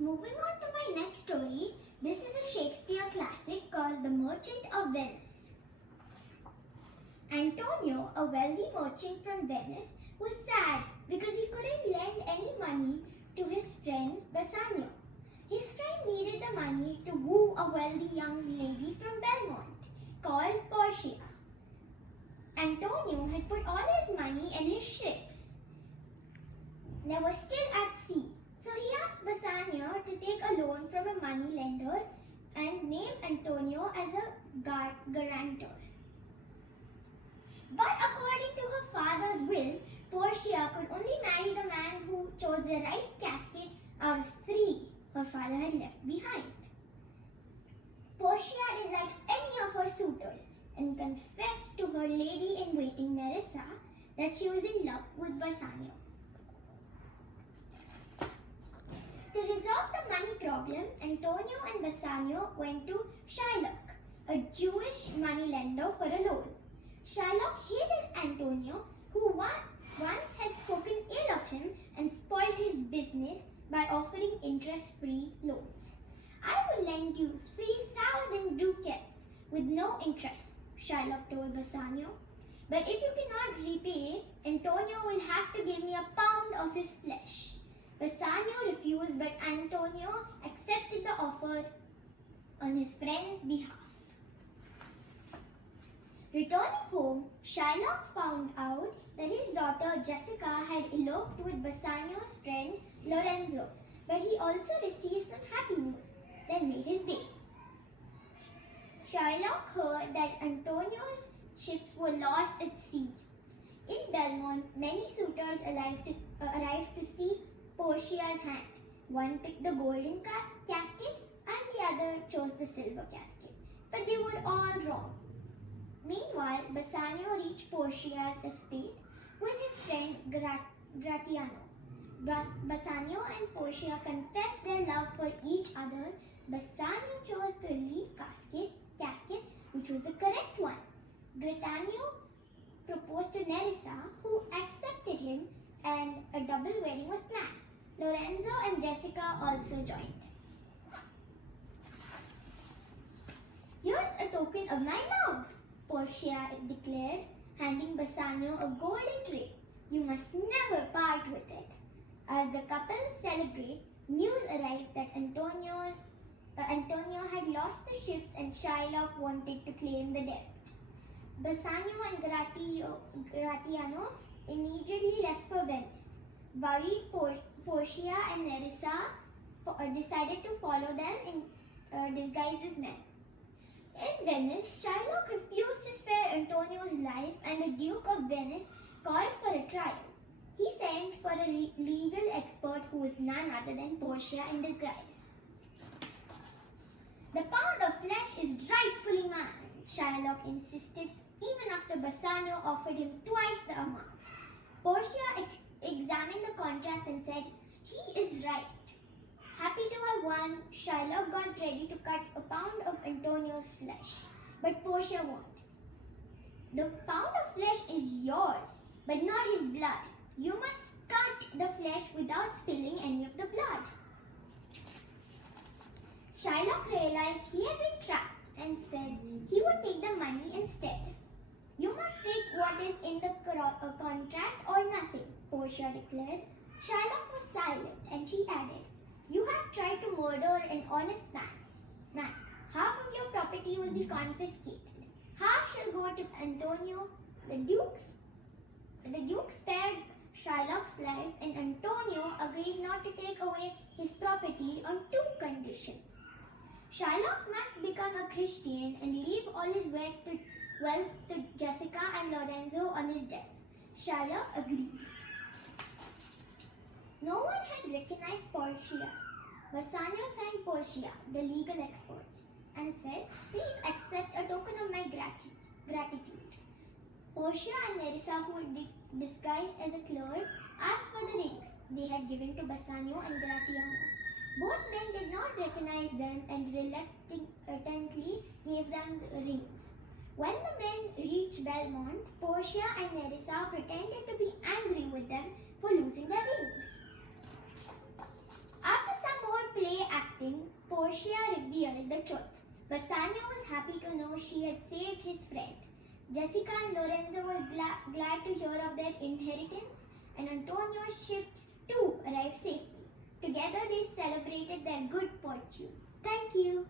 Moving on to my next story, this is a Shakespeare classic called The Merchant of Venice. Antonio, a wealthy merchant from Venice, was sad because he couldn't lend any money to his friend Bassanio. His friend needed the money to woo a wealthy young lady from Belmont called Portia. Antonio had put all his money in his ships. They were still at sea, so he asked Bassanio to take a loan from a money lender and name Antonio as a guarantor. But according to her father's will, Portia could only marry the man who chose the right casket out of 3 her father had left behind. Portia didn't like any of her suitors and confessed to her lady-in-waiting Nerissa that she was in love with Bassanio. To resolve the money problem, Antonio and Bassanio went to Shylock, a Jewish moneylender, for a loan. Shylock hated Antonio, who once had spoken ill of him and spoiled his business by offering interest-free loans. "I will lend you 3,000 ducats with no interest," Shylock told Bassanio. "But if you cannot repay, Antonio will have to give me a pound of his flesh." Bassanio refused, but Antonio accepted the offer on his friend's behalf. Returning home, Shylock found out that his daughter Jessica had eloped with Bassanio's friend Lorenzo, but he also received some happy news that made his day. Shylock heard that Antonio's ships were lost at sea. In Belmont, many suitors arrived to see Portia's hand. One picked the golden casket and the other chose the silver casket, but they were all wrong. Meanwhile, Bassanio reached Portia's estate with his friend Gratiano. Bassanio and Portia confessed their love for each other. Bassanio chose the lead casket, which was the correct one. Gratiano proposed to Nerissa, who accepted him, and a double wedding was planned. Lorenzo and Jessica also joined. "Here's a token of my love," Portia declared, handing Bassanio a golden ring. "You must never part with it." As the couple celebrate, news arrived that Antonio had lost the ships and Shylock wanted to claim the debt. Bassanio and Gratiano immediately left for Venice. Worried, Portia and Nerissa decided to follow them in disguised as men. In Venice, Shylock refused to spare Antonio's life and the Duke of Venice called for a trial. He sent for a legal expert who was none other than Portia in disguise. "The pound of flesh is rightfully mine," Shylock insisted, even after Bassanio offered him twice the amount. Portia examined the contract and said, "He is right." Happy to have won, Shylock got ready to cut a pound of Antonio's flesh. But Portia warned, "The pound of flesh is yours, but not his blood. You must cut the flesh without spilling any of the blood." Shylock realized he had been trapped and said he would take the money instead. "You must take what is in the contract or nothing," Portia declared. Shylock was silent and she added, "You have tried to murder an honest man. Half of your property will be confiscated. Half shall go to Antonio." The Duke spared Shylock's life, and Antonio agreed not to take away his property on 2 conditions. Shylock must become a Christian and leave all his wealth to Jessica and Lorenzo on his death. Shylock agreed. No one had recognized Portia. Bassanio thanked Portia, the legal expert, and said, "Please accept a token of my gratitude." Portia and Nerissa, who were disguised as a clerk, asked for the rings they had given to Bassanio and Gratiano. Both men did not recognize them and reluctantly gave them the rings. When the men reached Belmont, Portia and Nerissa pretended to be angry with them for losing their rings. After some more play Portia revealed the truth. Bassanio was happy to know she had saved his friend. Jessica and Lorenzo were glad to hear of their inheritance, and Antonio's ships too arrived safely. Together they celebrated their good fortune. Thank you.